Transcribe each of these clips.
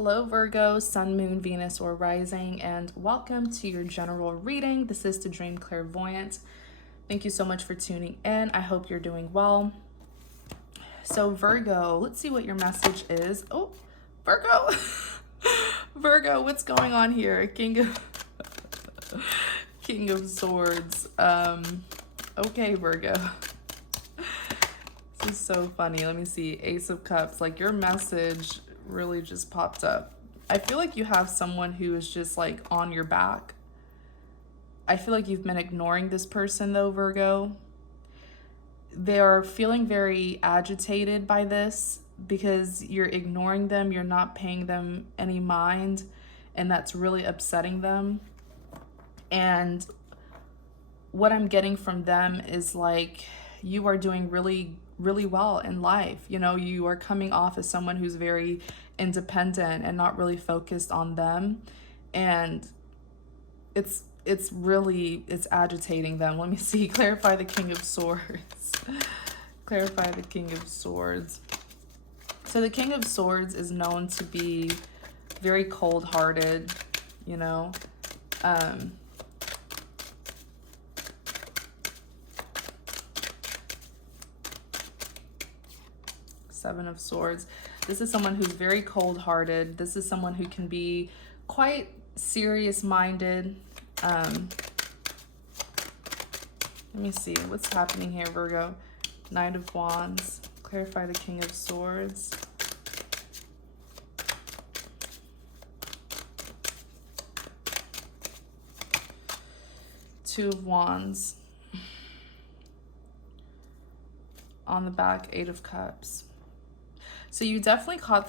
Hello, Virgo, Sun, Moon, Venus, or Rising, and welcome to your general reading. This is the Dream Clairvoyant. Thank you so much for tuning in. I hope you're doing well. So, Virgo, let's see what your message is. Oh, Virgo! Virgo, what's going on here? King of Swords. Okay, Virgo. This is so funny. Let me see. Ace of Cups. Like, your message really just popped up. I feel like you have someone who is just like on your back. I feel like you've been ignoring this person though, Virgo. They are feeling very agitated by this because you're ignoring them, you're not paying them any mind, and that's really upsetting them. And what I'm getting from them is like you are doing really well in life. You know, you are coming off as someone who's very independent and not really focused on them, and it's agitating them. Let me see. Clarify the King of Swords. Clarify the King of Swords. So the King of Swords is known to be very cold-hearted, you know. Seven of Swords. This is someone who's very cold-hearted. This is someone who can be quite serious-minded. Let me see. What's happening here, Virgo? Knight of Wands. Clarify the King of Swords. Two of Wands. On the back, Eight of Cups. So you definitely caught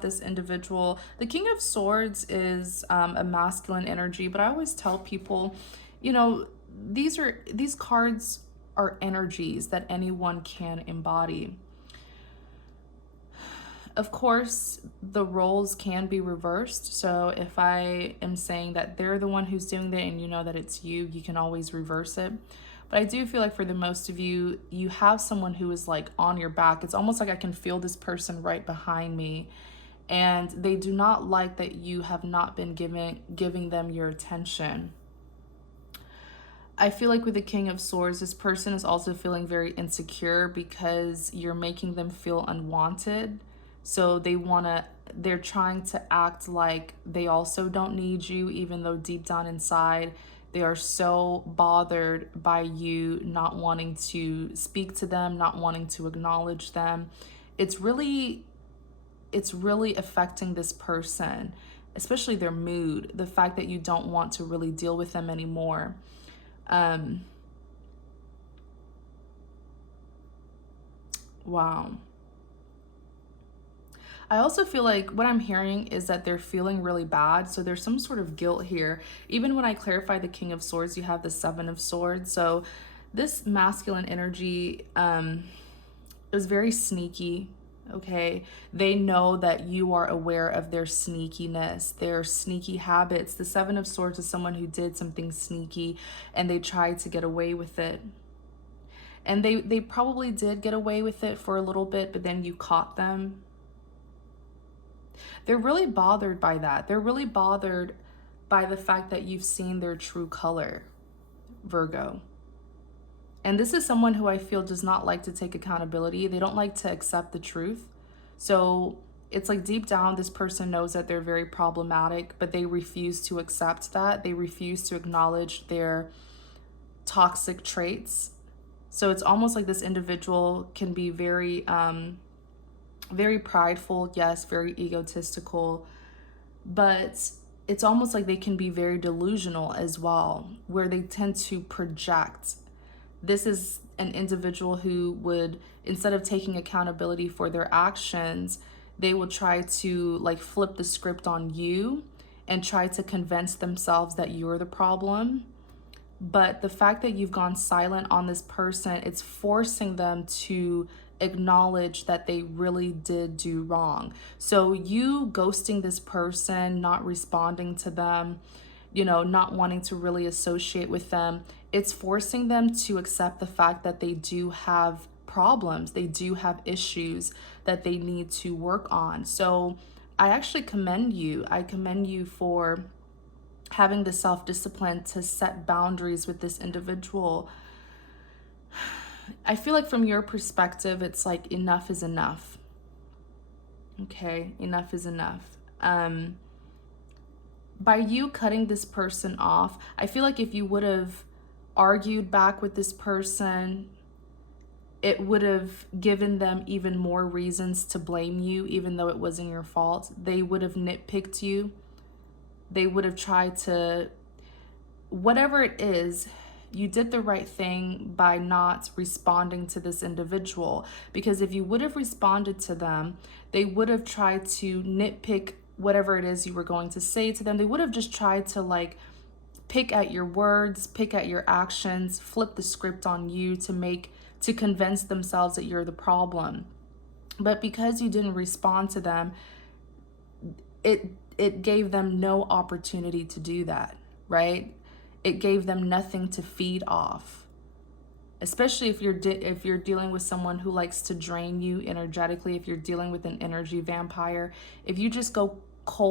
this individual. The King of Swords is a masculine energy, but I always tell people, you know, these cards are energies that anyone can embody. Of course, the roles can be reversed. So if I am saying that they're the one who's doing that and you know that it's you, you can always reverse it. But I do feel like for the most of you, you have someone who is like on your back. It's almost like I can feel this person right behind me. And they do not like that you have not been giving them your attention. I feel like with the King of Swords, this person is also feeling very insecure because you're making them feel unwanted. So they're trying to act like they also don't need you, even though deep down inside, they are so bothered by you not wanting to speak to them, not wanting to acknowledge them. It's really affecting this person, especially their mood, the fact that you don't want to really deal with them anymore. Wow. I also feel like what I'm hearing is that they're feeling really bad. So there's some sort of guilt here. Even when I clarify the King of Swords, you have the Seven of Swords. So this masculine energy is very sneaky, okay? They know that you are aware of their sneakiness, their sneaky habits. The Seven of Swords is someone who did something sneaky and they tried to get away with it. And they probably did get away with it for a little bit, but then you caught them. They're really bothered by that. They're really bothered by the fact that you've seen their true color, Virgo. And this is someone who I feel does not like to take accountability. They don't like to accept the truth. So it's like deep down, this person knows that they're very problematic, but they refuse to accept that. They refuse to acknowledge their toxic traits. So it's almost like this individual can be very prideful, yes, very egotistical, but it's almost like they can be very delusional as well, where they tend to project. This is an individual who would, instead of taking accountability for their actions, they will try to like flip the script on you and try to convince themselves that you're the problem. But the fact that you've gone silent on this person, it's forcing them to acknowledge that they really did do wrong. So you ghosting this person, not responding to them, you know, not wanting to really associate with them, it's forcing them to accept the fact that they do have problems, they do have issues that they need to work on. So I actually commend you. I commend you for having the self-discipline to set boundaries with this individual. I feel like from your perspective, it's like enough is enough. Okay, enough is enough. By you cutting this person off, I feel like if you would have argued back with this person, it would have given them even more reasons to blame you, even though it wasn't your fault. They would have nitpicked you. They would have tried to, whatever it is, you did the right thing by not responding to this individual. Because if you would have responded to them, they would have tried to nitpick whatever it is you were going to say to them. They would have just tried to like pick at your words, pick at your actions, flip the script on you to convince themselves that you're the problem. But because you didn't respond to them, it gave them no opportunity to do that, right? It gave them nothing to feed off. Especially if you're dealing with someone who likes to drain you energetically, if you're dealing with an energy vampire, if you just go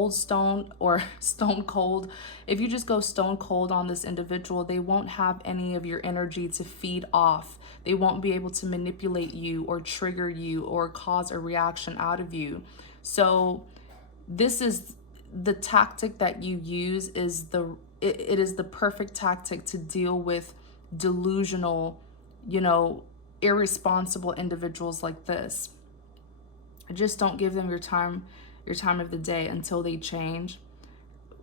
stone cold, if you just go stone cold on this individual, they won't have any of your energy to feed off. They won't be able to manipulate you or trigger you or cause a reaction out of you. So this is the tactic that you use it is the perfect tactic to deal with delusional, irresponsible individuals like this. Just don't give them your time of the day until they change.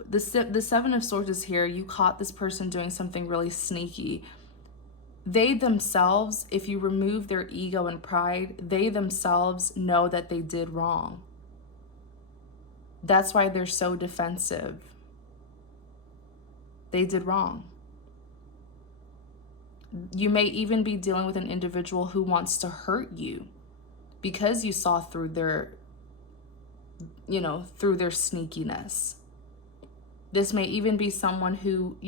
The Seven of Swords is here. You caught this person doing something really sneaky. They themselves, if you remove their ego and pride, they themselves know that they did wrong. That's why they're so defensive. They did wrong. You may even be dealing with an individual who wants to hurt you because you saw through their sneakiness. This may even be someone who,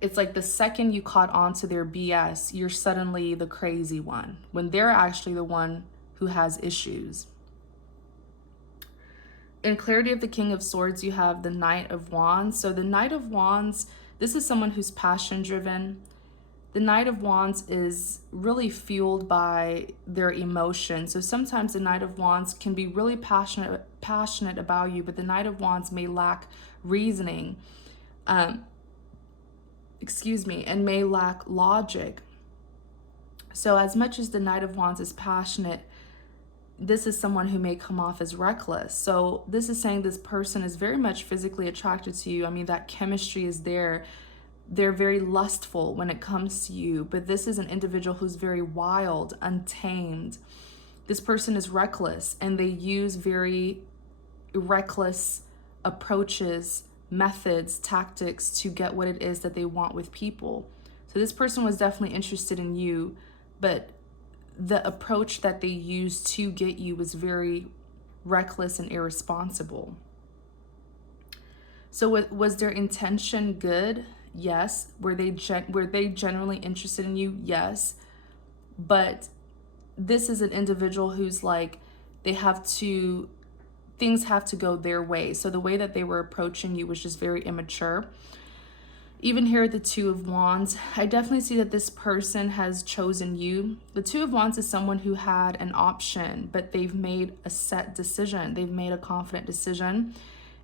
it's like the second you caught on to their BS, you're suddenly the crazy one, when they're actually the one who has issues. In clarity of the King of Swords, you have the Knight of Wands. So the Knight of Wands, this is someone who's passion driven. The Knight of Wands is really fueled by their emotions. So sometimes the Knight of Wands can be really passionate about you, but the Knight of Wands may lack reasoning, and may lack logic. So as much as the Knight of Wands is passionate, this is someone who may come off as reckless. So this is saying this person is very much physically attracted to you. I mean, that chemistry is there. They're very lustful when it comes to you, but this is an individual who's very wild, untamed. This person is reckless, and they use very reckless approaches, methods, tactics to get what it is that they want with people. So this person was definitely interested in you, but the approach that they used to get you was very reckless and irresponsible. So was their intention good? Yes. Were they generally interested in you? Yes. But this is an individual who's like, things have to go their way. So the way that they were approaching you was just very immature. Even here at the Two of Wands, I definitely see that this person has chosen you. The Two of Wands is someone who had an option, but they've made a set decision. They've made a confident decision.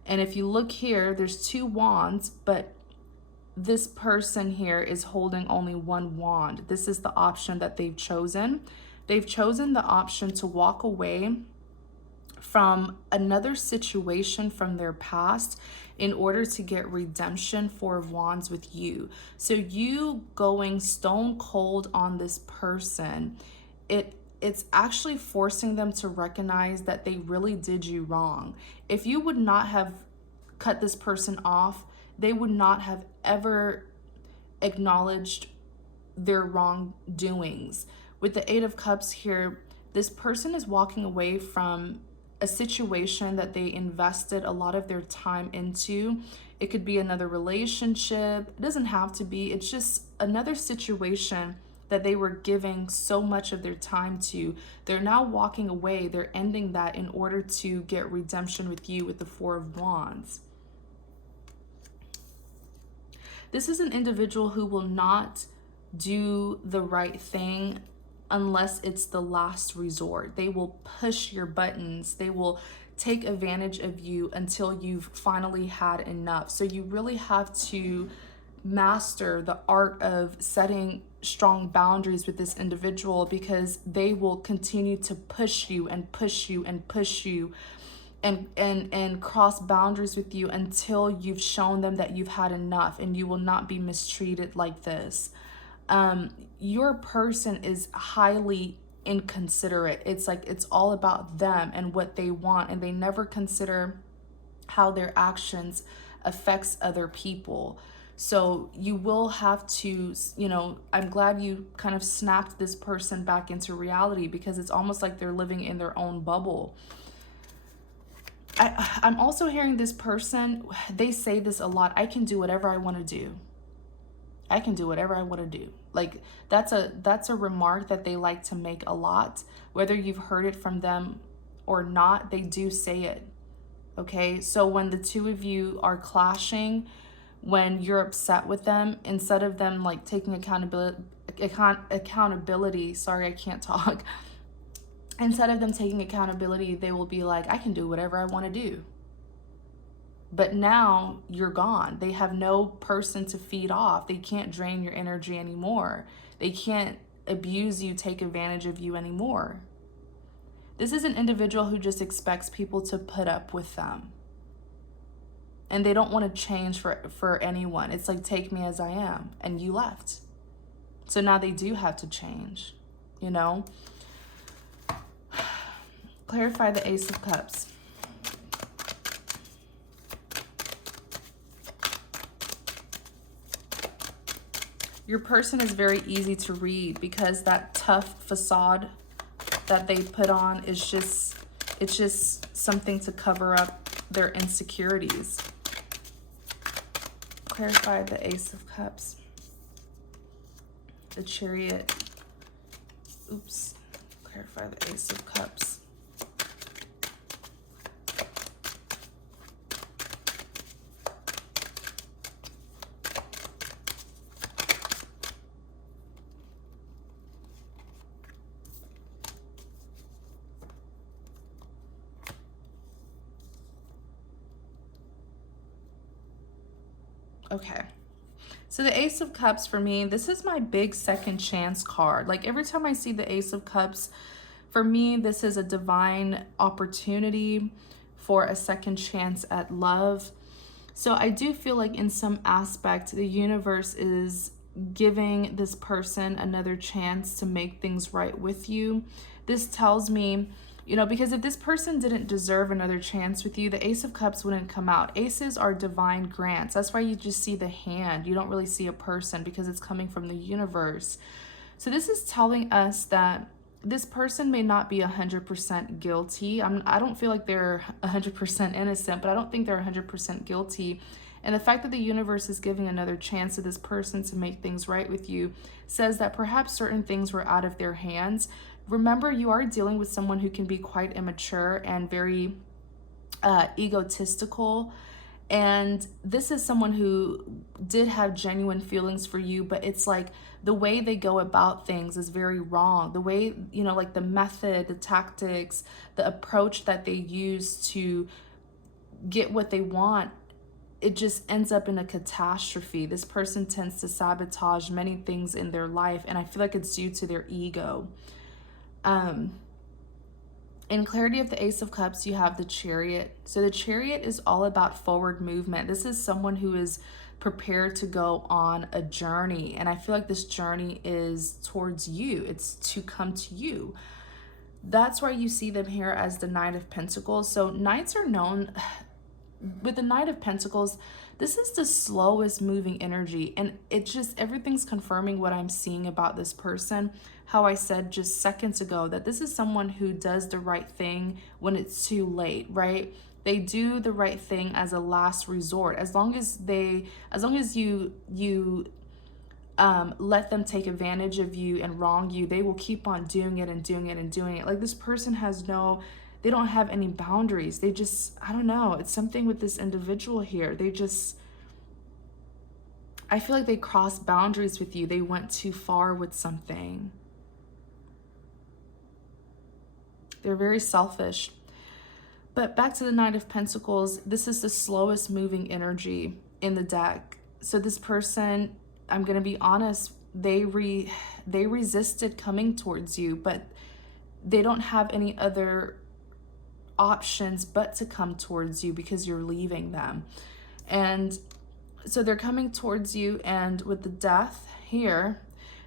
And if you look here, there's two wands, but this person here is holding only one wand. This is the option that they've chosen. They've chosen the option to walk away from another situation from their past in order to get redemption, Four of Wands, with you. So you going stone cold on this person, it's actually forcing them to recognize that they really did you wrong. If you would not have cut this person off, they would not have ever acknowledged their wrongdoings. With the Eight of Cups here, this person is walking away from a situation that they invested a lot of their time into. It could be another relationship. It doesn't have to be. It's just another situation that they were giving so much of their time to. They're now walking away. They're ending that in order to get redemption with you with the Four of Wands. This is an individual who will not do the right thing unless it's the last resort. They will push your buttons. They will take advantage of you until you've finally had enough. So you really have to master the art of setting strong boundaries with this individual, because they will continue to push you and push you and push you and cross boundaries with you until you've shown them that you've had enough, and you will not be mistreated like this. Your person is highly inconsiderate. It's like it's all about them and what they want, and they never consider how their actions affects other people. So you will have to, you know, I'm glad you kind of snapped this person back into reality, because it's almost like they're living in their own bubble. I'm also hearing this person, they say this a lot: I can do whatever I want to do. I can do whatever I want to do. Like that's a remark that they like to make a lot. Whether you've heard it from them or not, they do say it. Okay, so when the two of you are clashing, when you're upset with them, instead of them like taking accountability, sorry, I can't talk. Instead of them taking accountability, they will be like, I can do whatever I want to do. But now you're gone. They have no person to feed off. They can't drain your energy anymore. They can't abuse you, take advantage of you anymore. This is an individual who just expects people to put up with them. And they don't want to change for anyone. It's like, take me as I am. And you left. So now they do have to change, you know? Clarify the Ace of Cups. Your person is very easy to read, because that tough facade that they put on is just, it's just something to cover up their insecurities. Clarify the Ace of Cups. The Chariot. Oops. Clarify the Ace of Cups. Okay, so the Ace of Cups for me, this is my big second chance card. Like every time I see the Ace of Cups, for me, this is a divine opportunity for a second chance at love. So I do feel like in some aspect, the universe is giving this person another chance to make things right with you. This tells me, you know, because if this person didn't deserve another chance with you, the Ace of Cups wouldn't come out. Aces are divine grants. That's why you just see the hand. You don't really see a person, because it's coming from the universe. So this is telling us that this person may not be 100% guilty. I don't feel like they're 100% innocent, but I don't think they're 100% guilty. And the fact that the universe is giving another chance to this person to make things right with you says that perhaps certain things were out of their hands. Remember, you are dealing with someone who can be quite immature and very egotistical. And this is someone who did have genuine feelings for you, but it's like the way they go about things is very wrong. The way, you know, like the method, the tactics, the approach that they use to get what they want, it just ends up in a catastrophe. This person tends to sabotage many things in their life, and I feel like it's due to their ego. In clarity of the Ace of Cups, you have the Chariot. So the Chariot is all about forward movement. This is someone who is prepared to go on a journey. And I feel like this journey is towards you. It's to come to you. That's why you see them here as the Knight of Pentacles. So Knights are known, with the Knight of Pentacles, this is the slowest moving energy. And it just, everything's confirming what I'm seeing about this person. How I said just seconds ago that this is someone who does the right thing when it's too late, right? They do the right thing as a last resort. As long as you let them take advantage of you and wrong you, they will keep on doing it and doing it and doing it. Like, this person has they don't have any boundaries. They just, I don't know, it's something with this individual here. I feel like they crossed boundaries with you. They went too far with something. They're very selfish. But back to the Knight of Pentacles, this is the slowest moving energy in the deck. So this person, I'm going to be honest, they resisted coming towards you, but they don't have any other options but to come towards you because you're leaving them. And so they're coming towards you, and with the Death here,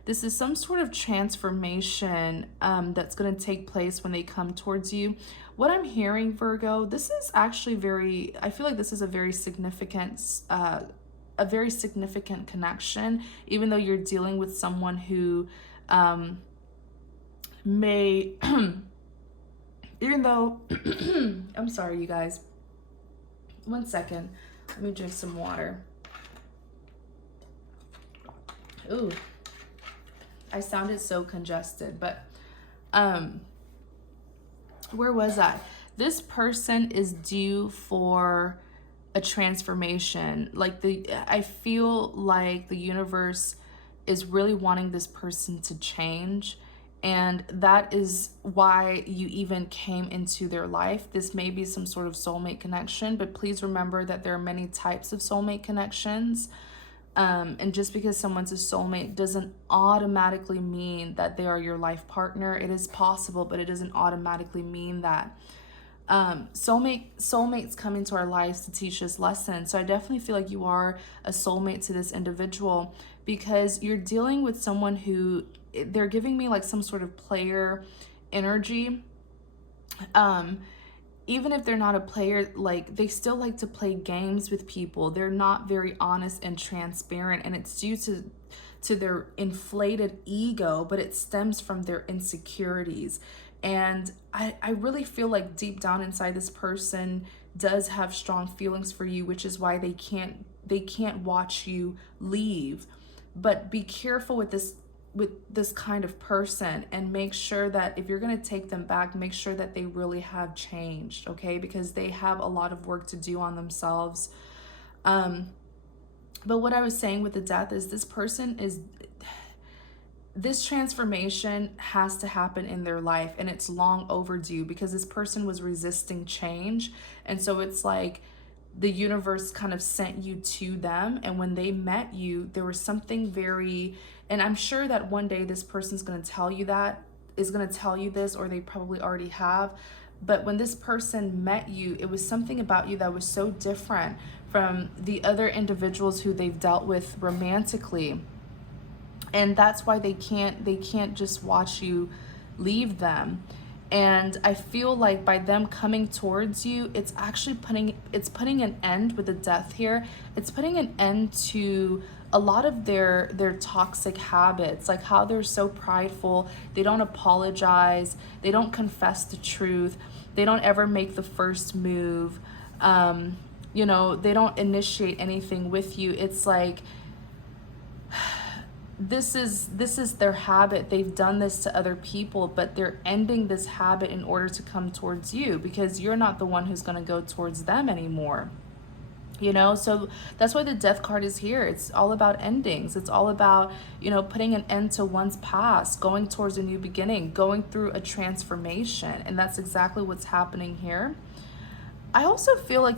this is some sort of transformation that's going to take place when they come towards you. What I'm hearing, Virgo, this is actually I feel like this is a very significant connection, even though you're dealing with someone who may, even though, I'm sorry, you guys, 1 second, let me drink some water. Ooh, I sounded so congested, but where was I? This person is due for a transformation. Like, I feel like the universe is really wanting this person to change, and that is why you even came into their life. This may be some sort of soulmate connection, but please remember that there are many types of soulmate connections. And just because someone's a soulmate doesn't automatically mean that they are your life partner. It is possible, but it doesn't automatically mean that. Soulmates come into our lives to teach us lessons. So I definitely feel like you are a soulmate to this individual, because you're dealing with someone who, they're giving me like some sort of player energy. Even if they're not a player, like, they still like to play games with people. They're not very honest and transparent, and it's due to their inflated ego, but it stems from their insecurities. And I really feel like deep down inside, this person does have strong feelings for you, which is why they can't watch you leave. But be careful with this kind of person, and make sure that if you're going to take them back, make sure that they really have changed, okay? Because they have a lot of work to do on themselves. But what I was saying with the Death is this transformation has to happen in their life, and it's long overdue, because this person was resisting change. And so it's like the universe kind of sent you to them, and when they met you, there was something very, and I'm sure that one day this person's going to tell you this, or they probably already have. But when this person met you, it was something about you that was so different from the other individuals who they've dealt with romantically. And that's why they can't just watch you leave them. And I feel like by them coming towards you, it's actually putting an end with the Death here. It's putting an end to a lot of their toxic habits, like how they're so prideful. They don't apologize. They don't confess the truth. They don't ever make the first move. They don't initiate anything with you. It's like, this is their habit. They've done this to other people, but they're ending this habit in order to come towards you, because you're not the one who's going to go towards them anymore. So that's why the Death card is here. It's all about endings. It's all about, putting an end to one's past, going towards a new beginning, going through a transformation. And that's exactly what's happening here. I also feel like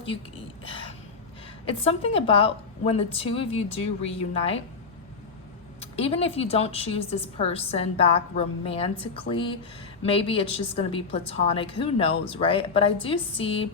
it's something about when the two of you do reunite. Even if you don't choose this person back romantically, maybe it's just going to be platonic, who knows, right? But I do see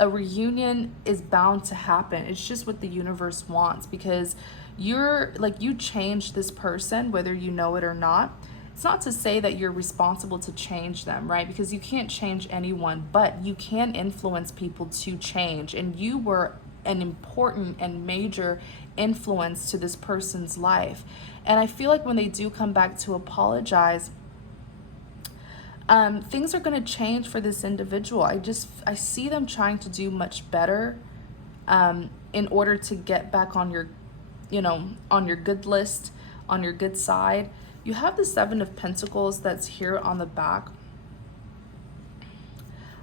a reunion is bound to happen. It's just what the universe wants, because you changed this person, whether you know it or not. It's not to say that you're responsible to change them, right? Because you can't change anyone, but you can influence people to change. And you were an important and major influence to this person's life. And I feel like when they do come back to apologize, things are going to change for this individual. I see them trying to do much better in order to get back on your good list, on your good side. You have the Seven of Pentacles that's here on the back.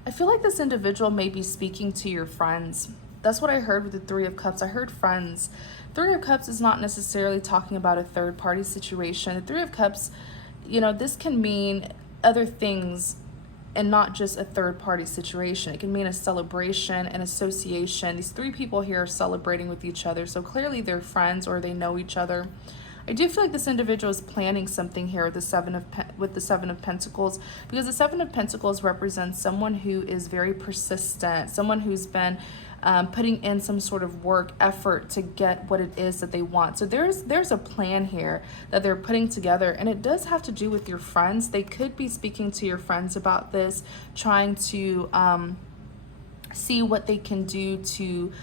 I feel like this individual may be speaking to your friends. That's what I heard with the Three of Cups. I heard friends. Three of Cups is not necessarily talking about a third party situation. The Three of Cups, you know, this can mean other things and not just a third party situation. It can mean a celebration, an association. These three people here are celebrating with each other. So clearly they're friends or they know each other. I do feel like this individual is planning something here with the Seven of Pentacles, because the Seven of Pentacles represents someone who is very persistent, someone who's been putting in some sort of work, effort to get what it is that they want. So there's a plan here that they're putting together, and it does have to do with your friends. They could be speaking to your friends about this, trying to see what they can do to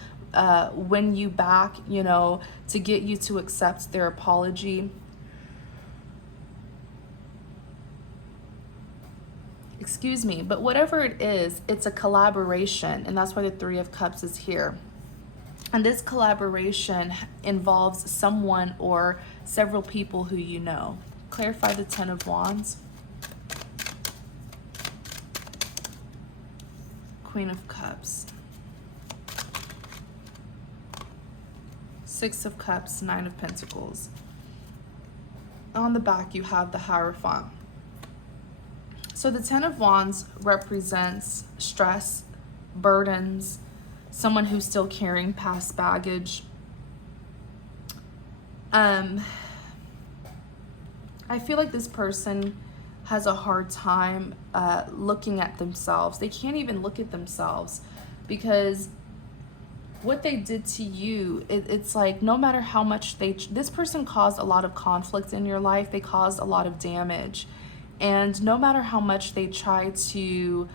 win you back, you know, to get you to accept their apology. Excuse me, but whatever it is, it's a collaboration, and that's why the Three of Cups is here. And this collaboration involves someone or several people who you know. Clarify the Ten of Wands. Queen of Cups. Six of Cups, Nine of Pentacles. On the back, you have the Hierophant. So the Ten of Wands represents stress, burdens, someone who's still carrying past baggage. I feel like this person has a hard time looking at themselves. They can't even look at themselves because what they did to you, it's like no matter how much this person caused a lot of conflict in your life, they caused a lot of damage. And no matter how much they try to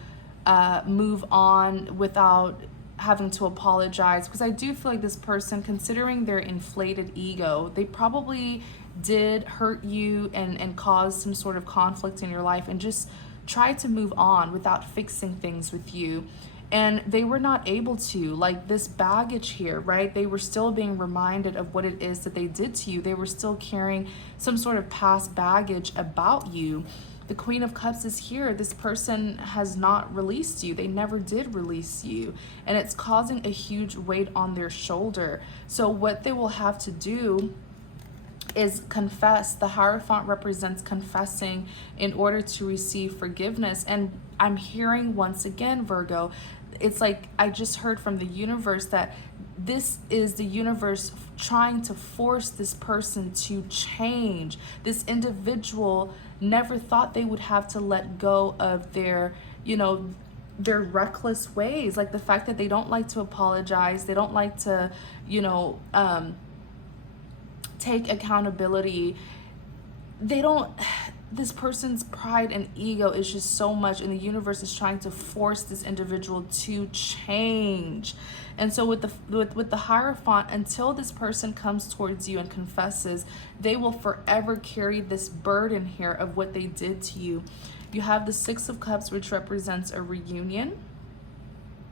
move on without having to apologize, because I do feel like this person, considering their inflated ego, they probably did hurt you and cause some sort of conflict in your life and just try to move on without fixing things with you. And they were not able to, like this baggage here, right? They were still being reminded of what it is that they did to you. They were still carrying some sort of past baggage about you. The Queen of Cups is here. This person has not released you. They never did release you. And it's causing a huge weight on their shoulder. So what they will have to do is confess. The Hierophant represents confessing in order to receive forgiveness. And I'm hearing once again, Virgo, it's like I just heard from the universe that this is the universe trying to force this person to change. This individual never thought they would have to let go of their, you know, their reckless ways. Like the fact that they don't like to apologize. They don't like to, you know, take accountability. They don't, this person's pride and ego is just so much, and the universe is trying to force this individual to change. And so with the Hierophant, until this person comes towards you and confesses, they will forever carry this burden here of what they did to you. You have the Six of Cups, which represents a reunion.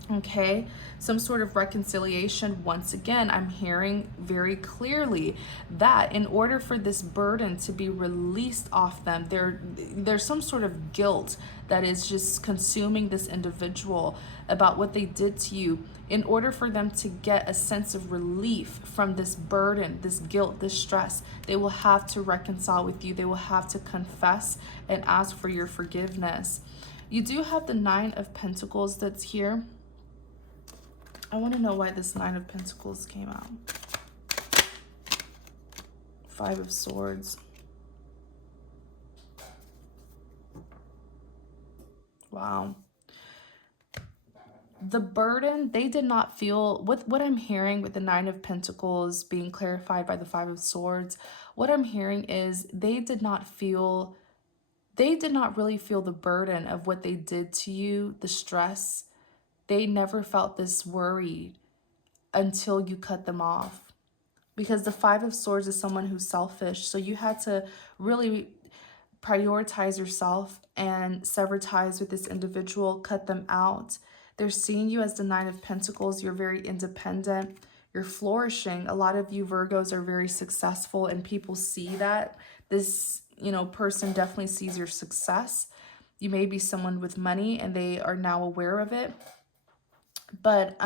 Okay, some sort of reconciliation. Once again, I'm hearing very clearly that in order for this burden to be released off them, there's some sort of guilt that is just consuming this individual about what they did to you. In order for them to get a sense of relief from this burden, this guilt, this stress, they will have to reconcile with you. They will have to confess and ask for your forgiveness. You do have the Nine of Pentacles that's here. I want to know why this Nine of Pentacles came out. Five of Swords. Wow. The burden, they did not feel, what I'm hearing with the Nine of Pentacles being clarified by the Five of Swords, what I'm hearing is they did not really feel the burden of what they did to you, the stress. They never felt this worried until you cut them off. Because the Five of Swords is someone who's selfish. So you had to really prioritize yourself and sever ties with this individual, cut them out. They're seeing you as the Nine of Pentacles. You're very independent. you're flourishing. A lot of you Virgos are very successful, and people see that. This, you know, person definitely sees your success. You may be someone with money and they are now aware of it. But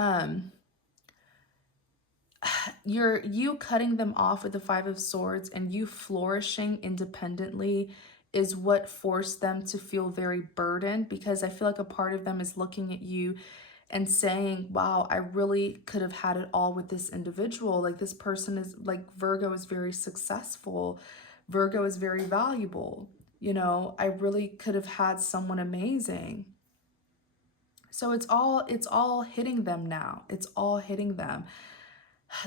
you cutting them off with the Five of Swords and you flourishing independently is what forced them to feel very burdened, because I feel like a part of them is looking at you and saying, wow, I really could have had it all with this individual. Like, this person is like, Virgo is very successful. Virgo is very valuable. You know, I really could have had someone amazing. So it's all hitting them now. It's all hitting them.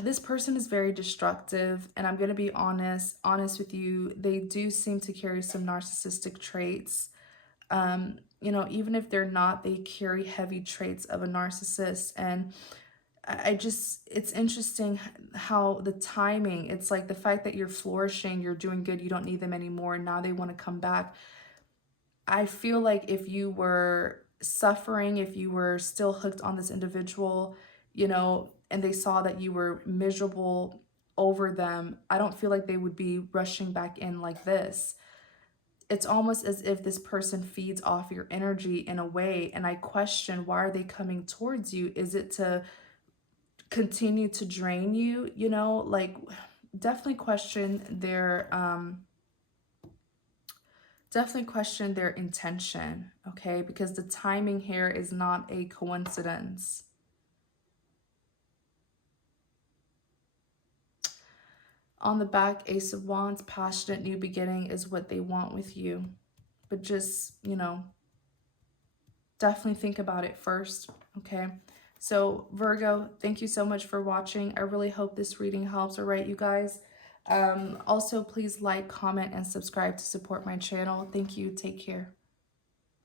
This person is very destructive, and I'm going to be honest with you. They do seem to carry some narcissistic traits. You know, even if they're not, they carry heavy traits of a narcissist. And I just, it's interesting how the timing, it's like the fact that you're flourishing, you're doing good, you don't need them anymore, and now they want to come back. I feel like if you were suffering, if you were still hooked on this individual, you know, and they saw that you were miserable over them, I don't feel like they would be rushing back in like this. It's almost as if this person feeds off your energy in a way. And I question, why are they coming towards you? Is it to continue to drain you? You know, like, definitely question their intention, okay? Because the timing here is not a coincidence. On the back, Ace of Wands, passionate new beginning is what they want with you. But just, you know, definitely think about it first, okay? So Virgo, thank you so much for watching. I really hope this reading helps, all right, you guys? Also, please like, comment, and subscribe to support my channel. Thank you. Take care.